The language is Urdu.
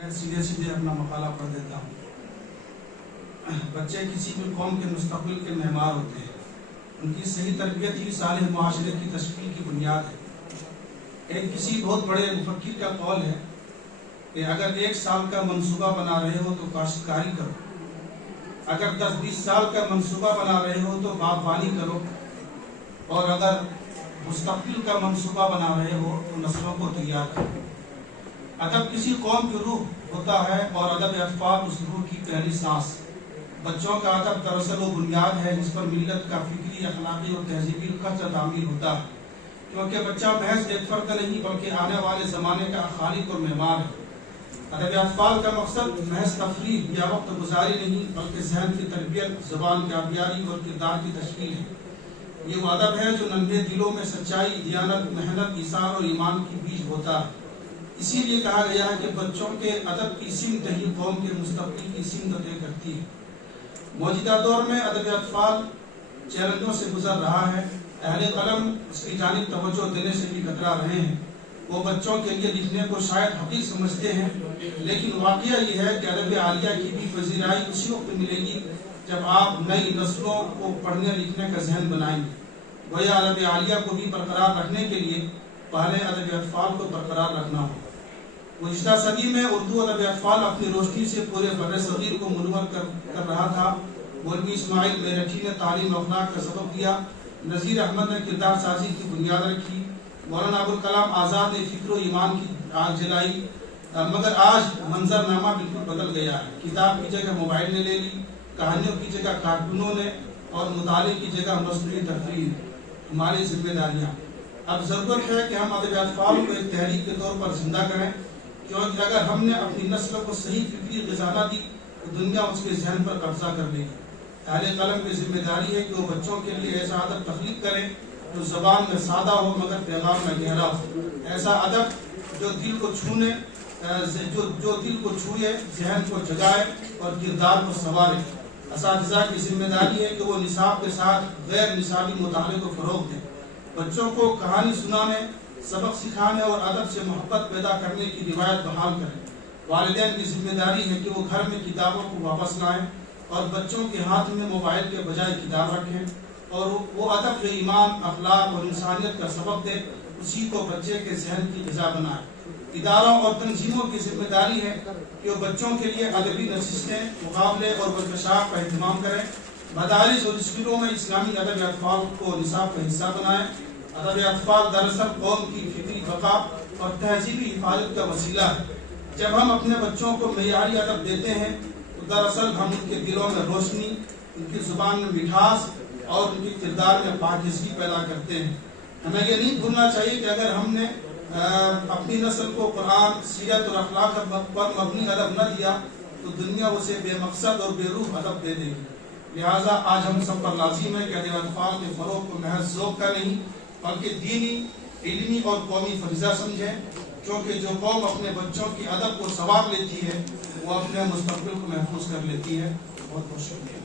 میں سیدھے سیدھے اپنا مقالہ پڑھ دیتا ہوں۔ بچے کسی بھی قوم کے مستقبل کے معمار ہوتے ہیں۔ ان کی صحیح تربیت ہی صالح معاشرے کی تشکیل کی بنیاد ہے۔ ایک کسی بہت بڑے مفکر کا قول ہے کہ اگر 1 سال کا منصوبہ بنا رہے ہو تو کاشتکاری کرو، اگر 10-20 سال کا منصوبہ بنا رہے ہو تو باغبانی کرو، اور اگر مستقبل کا منصوبہ بنا رہے ہو تو نسلوں کو تیار کرو۔ ادب کسی قوم کی روح ہوتا ہے اور ادب اطفال اس روح کی پہلی سانس۔ بچوں کا ادب دراصل وہ بنیاد ہے جس پر ملت کا فکری، اخلاقی اور تہذیبی خط تعمیر ہوتا ہے، کیونکہ بچہ محض ایک فرد نہیں بلکہ آنے والے زمانے کا خالق اور معمار ہے۔ ادب اطفال کا مقصد محض تفریح یا وقت گزاری نہیں بلکہ ذہن کی تربیت، زبان کی آبیاری اور کردار کی تشکیل ہے۔ یہ وہ ادب ہے جو ننھے دلوں میں سچائی، دیانت، محنت، ایثار اور ایمان کی بیج ہوتا ہے۔ اسی لیے کہا گیا ہے کہ بچوں کے ادب کی سمت ہی قوم کے مستقبل کی سمت طے کرتی ہے۔ موجودہ دور میں ادب اطفال چیلنجوں سے گزر رہا ہے۔ اہل قلم اس کی جانب توجہ دینے سے بھی کترا رہے ہیں۔ وہ بچوں کے لیے لکھنے کو شاید حقیق سمجھتے ہیں، لیکن واقعہ یہ ہے کہ ادب عالیہ کی بھی پذیرائی اسی وقت ملے گی جب آپ نئی نسلوں کو پڑھنے لکھنے کا ذہن بنائیں گے۔ گویا ادب عالیہ کو بھی برقرار رکھنے کے لیے پہلے ادب اطفال کو برقرار رکھنا ہوگا۔ گزشتہ صدی میں اردو ادب اطفال اپنی روشنی سے پورے بر صغیر کو منور کر رہا تھا۔ مولوی اسماعیل میرٹھی نے تعلیم و اخلاق کا سبق دیا، نذیر احمد نے کردار سازی کی بنیاد رکھی، مولانا ابوالکلام آزاد نے فکر و ایمان کی آگ جلائی، مگر آج منظر نامہ بالکل بدل گیا ہے۔ کتاب کی جگہ موبائل نے لے لی، کہانیوں کی جگہ کارٹونوں نے، اور مطالعے کی جگہ مصنوعی تفریح نے۔ ہماری ذمہ داریاں اب ضرورت ہے کہ ہم ادب اطفال کو ایک تحریک کے طور پر زندہ کریں، کیونکہ اگر ہم نے اپنی نسل کو صحیح فکری غذا نہ دی تو دنیا اس کے ذہن پر قبضہ کر لے گی۔ اہل قلم کی ذمہ داری ہے کہ وہ بچوں کے لیے ایسا ادب تخلیق کریں جو زبان میں سادہ ہو مگر پیغام میں گہرا ہو، ایسا ادب جو دل کو چھوئے، ذہن کو جگائے اور کردار کو سنوارے۔ اساتذہ کی ذمہ داری ہے کہ وہ نصاب کے ساتھ غیر نصابی مطالعے کو فروغ دیں، بچوں کو کہانی سنانے، سبق سکھانے اور ادب سے محبت پیدا کرنے کی روایت بحال کریں۔ والدین کی ذمہ داری ہے کہ وہ گھر میں کتابوں کو واپس لائیں اور بچوں کے ہاتھ میں موبائل کے بجائے کتاب رکھیں، اور وہ ادب جو ایمان، اخلاق اور انسانیت کا سبق دے اسی کو بچے کے ذہن کی غذا بنائے۔ اداروں اور تنظیموں کی ذمہ داری ہے کہ وہ بچوں کے لیے ادبی نشستیں، مقابلے اور ورکشاپ کا اہتمام کریں، مدارس اور اسکولوں میں اسلامی ادب اطفال کو نصاب کا حصہ بنائیں۔ ادب اطفال دراصل قوم کی فکری بقا اور تہذیبی حفاظت کا وسیلہ ہے۔ جب ہم اپنے بچوں کو معیاری ادب دیتے ہیں تو دراصل ہم ان کے دلوں میں روشنی، ان کی زبان میں مٹھاس اور ان کے کردار میں پاکیزگی پیدا کرتے ہیں۔ ہمیں یہ نہیں بھولنا چاہیے کہ اگر ہم نے اپنی نسل کو قرآن، سیرت اور اخلاق پر مبنی ادب نہ دیا تو دنیا اسے بے مقصد اور بے روح ادب دے دے گی۔ لہٰذا آج ہم سب پر لازم ہے کہ ادب اطفال کے فروغ کو محض ذوق کا نہیں بلکہ دینی، علمی اور قومی فریضہ سمجھیں، کیونکہ جو قوم اپنے بچوں کی ادب کو ثواب لیتی ہے وہ اپنے مستقبل کو محفوظ کر لیتی ہے۔ بہت بہت شکریہ۔